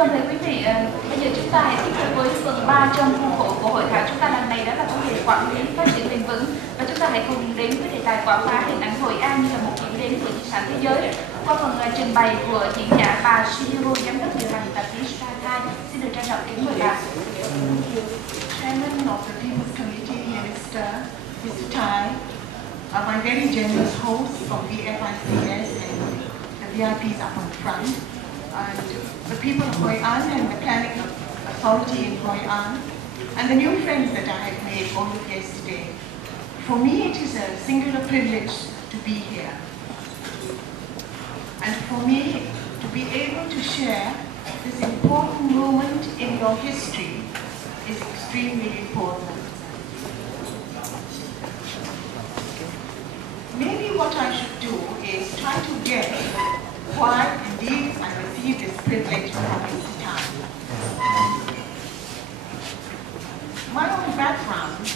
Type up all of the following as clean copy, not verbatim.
toàn thể quý vị, bây giờ chúng ta hãy tiếp tục với phần 3 trong khuôn khổ của hội thảo chúng ta lần này, đó là vấn đề quản lý phát triển bền vững. Và chúng ta hãy cùng đến với đề tài quảng bá hình ảnh Hội An như là một điểm đến của di sản thế giới qua phần trình bày của diễn giả bà Shihiro, giám đốc điều hành tạp chí Star. Xin được trân trọng kính mời bà. Chairman of the People's Committee, Mr. Tai, my very generous host from VFICS and the VIPs up on front, and the people of Hoi An and the planning authority in Hoi An, and the new friends that I have made all of yesterday. For me, it is a singular privilege to be here. And for me, to be able to share this important moment in your history is extremely important. Maybe what I should do is try to guess why indeed I received this privilege from Mr. Tai. My own background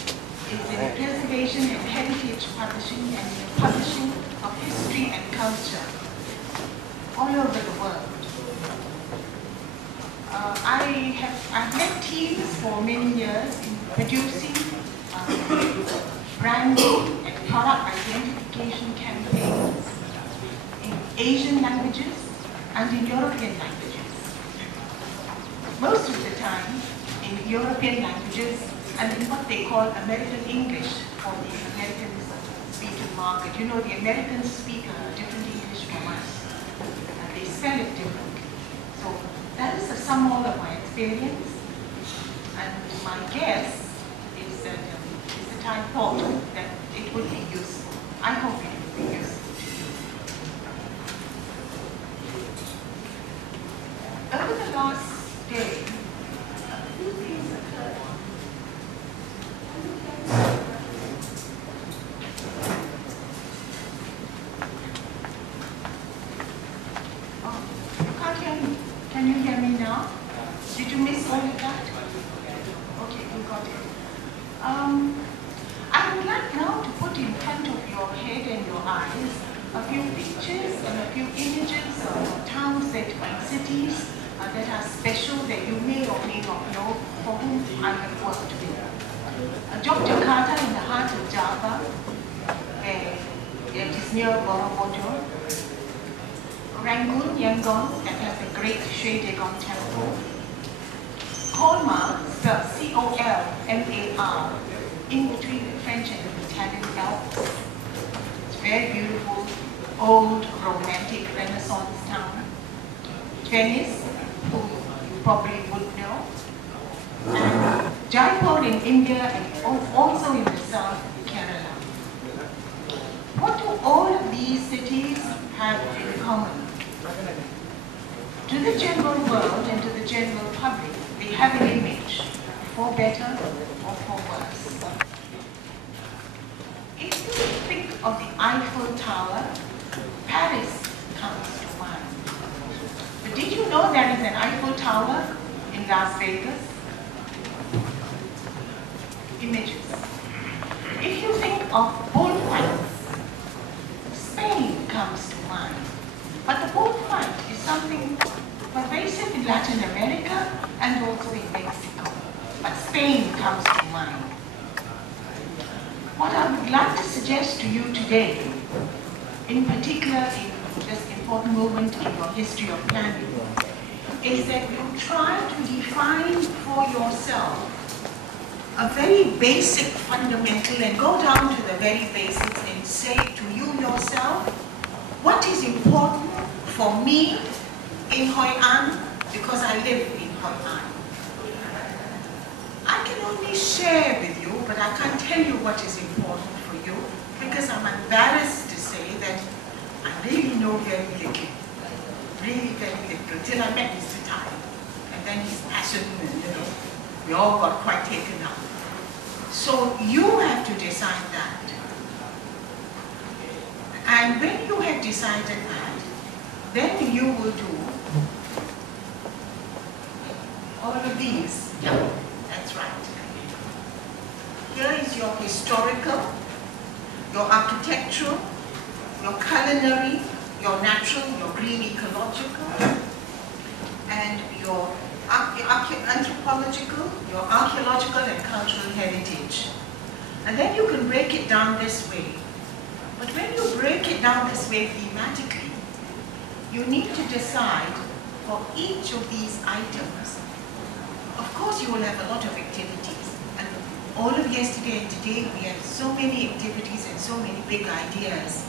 is in preservation and heritage publishing and in the publishing of history and culture all over the world. I've led teams for many years in producing branding and product identification campaigns in Asian languages and in European languages. Most of the time in European languages and in what they call American English for the American speaking market. You know, the Americans speak a different English from us and they spell it differently. So that is the sum all of my experience, and my guess is that Mr. Tai thought that it would be useful. I hope it will be useful to you. Over the last day, a few things occurred. Oh, you can't hear me. Can you hear me now? Did you miss all of that? Okay, you got it. I would like now to put in front of your head and your eyes a few pictures and a few images of towns and cities that are special that you may or may not know, for whom I have worked with. Jakarta in the heart of Java, where it is near Borobudur. Rangoon, Yangon, that has a great Shwe Dagon temple. Colmar, spelled C-O-L-M-A-R, in between the French and the Italian Alps. It's very beautiful, old, romantic Renaissance town. Venice, who you probably would know. And Jaipur in India, and also in the south, Kerala. What do all of these cities have in common? To the general world and to the general public, they have an image, for better or for worse. If you think of the Eiffel Tower, Paris comes to mind. But did you know there is an Eiffel Tower in Las Vegas? Images. If you think of bullfights, Spain comes to mind. But the bullfight is something pervasive in Latin America and also in Mexico. But Spain comes to mind. What I would like to suggest to you today, in particular in this important movement in your history of planning, is that you try to define for yourself a very basic fundamental and go down to the very basics and say to you yourself, what is important for me in Hoi An, because I live in Hoi An. I can only share with you, but I can't tell you what is important for you, because I'm embarrassed to say that I really know very little, really very little, till I met Mr. Tai, and then his passion, we all got quite taken up. So you have to decide that. And when you have decided that, then you will do all of these. Yeah, that's right. Here is your historical, your architectural, your culinary, your natural, your green ecological, and your anthropological, your archaeological and cultural heritage. And then you can break it down this way. But when you break it down this way thematically, you need to decide for each of these items. Of course, you will have a lot of activities. And all of yesterday and today, we had so many activities and so many big ideas.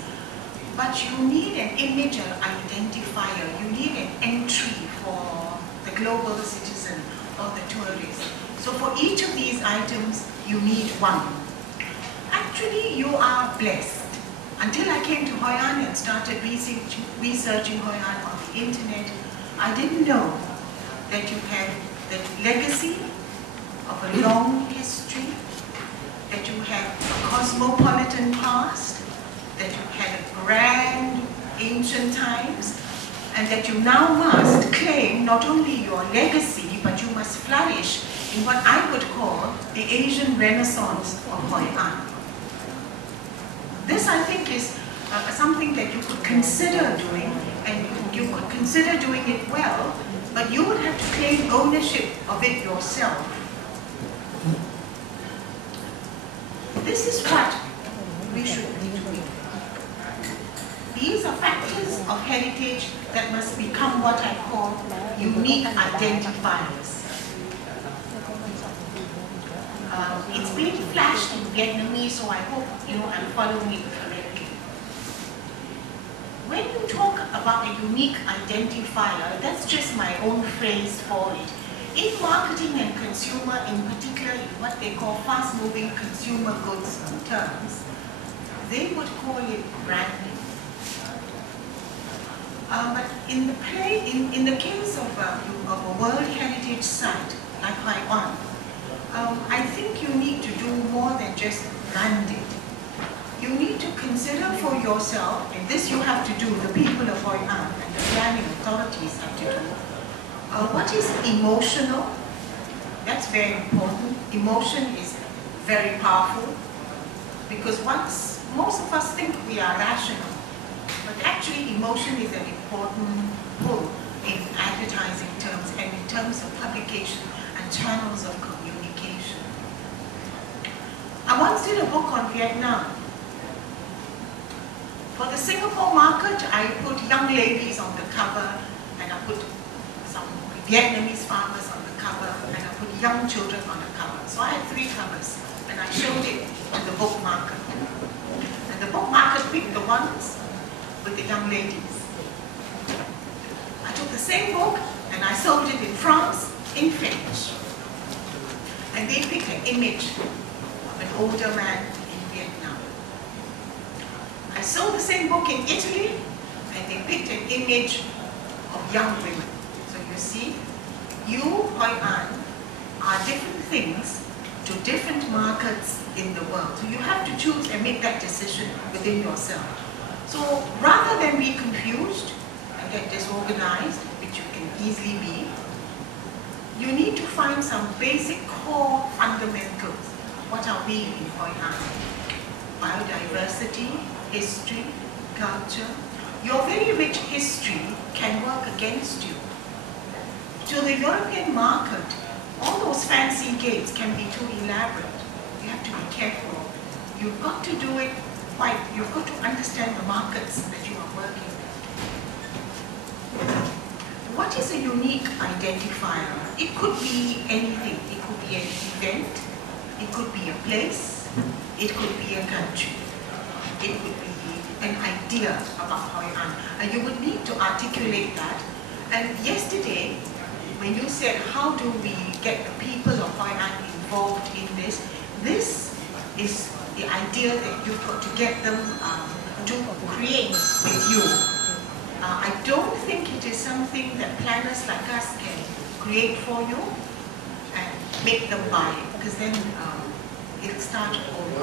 But you need an image or identifier. You need an entry for the global citizen or the tourist. So for each of these items, you need one. Actually, you are blessed. Until I came to Hoi An and started researching Hoi An on the internet, I didn't know that you have the legacy of a long history, that you have a cosmopolitan past, that you had a grand ancient times, and that you now must claim not only your legacy, but you must flourish in what I would call the Asian Renaissance of Hoi An. This, I think, is something that you could consider doing, and you could consider doing it well, but you would have to claim ownership of it yourself. This is what we should be doing. These are factors of heritage that must become what I call unique identifiers. It's being flashed in Vietnamese, so I hope I'm following it correctly. When you talk about a unique identifier, that's just my own phrase for it. In marketing and consumer, in particular in what they call fast-moving consumer goods terms, they would call it branding. But in the case of a World Heritage Site like Hoi An, I think you need to do more than just brand it. You need to consider for yourself, and this you have to do, the people of Hoi An and the planning authorities have to do. What is emotional? That's very important. Emotion is very powerful, because most of us think we are rational, but actually emotion is an important pull in advertising terms and in terms of publication and channels of communication. I once did a book on Vietnam. For the Singapore market, I put young ladies on the cover, and I put some Vietnamese farmers on the cover, and I put young children on the cover. So I had 3 covers, and I showed it to the book market. And the book market picked the ones with the young ladies. I took the same book, and I sold it in France, in French. And they picked an image of an older man in Vietnam. I sold the same book in Italy, and they picked an image of young women. So you see, you, Hoi An, are different things to different markets in the world. So you have to choose and make that decision within yourself. So rather than be confused and get disorganized, which you can easily be, you need to find some basic core fundamentals. What are we in Hoi An? Biodiversity, history, culture. Your very rich history can work against you. To the European market, all those fancy gates can be too elaborate. You have to be careful. You've got to do it right. You've got to understand the markets that you are working with. What is a unique identifier? It could be anything. It could be an event. It could be a place. It could be a country. It could be an idea about Hoi An. And you would need to articulate that. And yesterday, when you said, how do we get the people of Hoi An involved in this? This is the idea that you've got to get them to create with you. I don't think it is something that planners like us can create for you and make them buy it, because then it'll start all